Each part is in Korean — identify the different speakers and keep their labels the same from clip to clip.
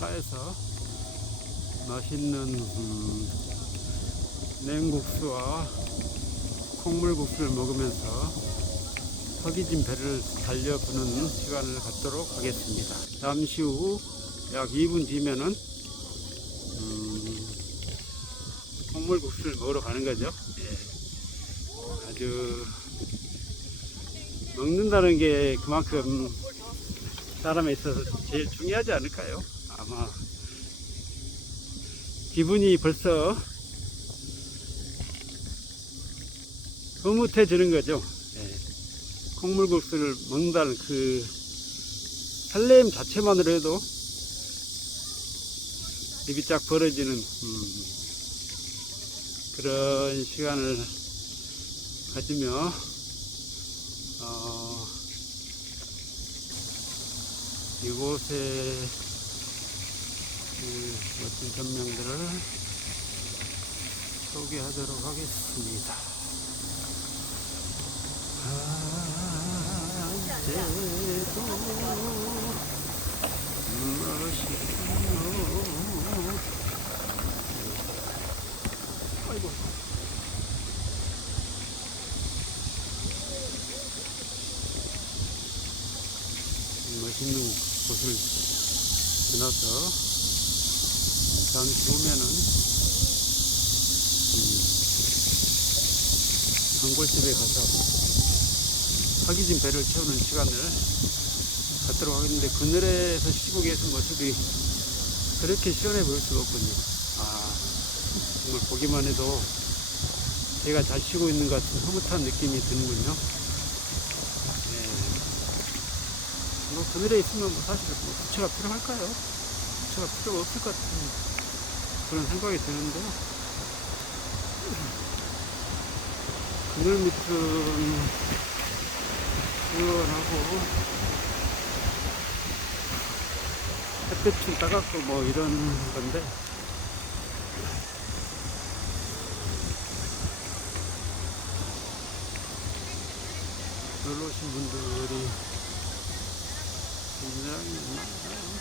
Speaker 1: 차에서 맛있는 음, 냉국수와 콩물국수를 먹으면서 허기진 배를 달려보는 시간을 갖도록 하겠습니다. 잠시 후 약 2분 뒤면은 음, 콩물국수를 먹으러 가는 거죠. 예. 아주 먹는다는 게 그만큼 사람에 있어서 제일 중요하지 않을까요? 아마 기분이 벌써 흐뭇해지는 거죠. 예. 콩물국수를 먹는다는 그 설렘 자체만으로 해도 입이 쫙 벌어지는 음, 그런 시간을 가지며 어, 이곳의 그 멋진 전명들을 소개하도록 하겠습니다. 아, 이제도 멋있군요. 아이고. 멋있는 곳을 지나서 후면은 음, 단골집에 가서 허기진 배를 채우는 시간을 갖도록 하겠는데 그늘에서 쉬고 계신 모습이 그렇게 시원해 보일 수가 없군요. 아, 정말 보기만 해도 제가 잘 쉬고 있는 것 같은 흐뭇한 느낌이 드는군요. 네. 뭐 그늘에 있으면 뭐 사실 뭐 부채가 필요할까요? 부채가 필요가 없을 것 같은 그런 생각이 드는데 그늘 밑은 시원하고 햇볕은 따갑고 뭐 이런 건데 놀러 오신 분들이 굉장히 많군요.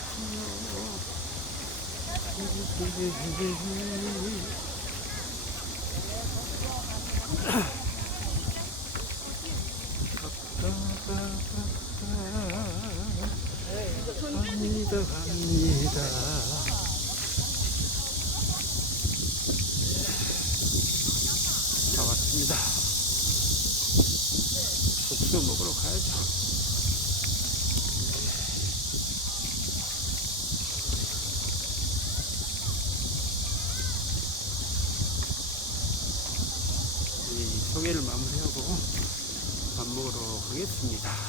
Speaker 1: 갑니다 갑니다 다 왔습니다. 국수 먹으러 가야죠 이 소개를 마무리하고 밥 먹으러 가겠습니다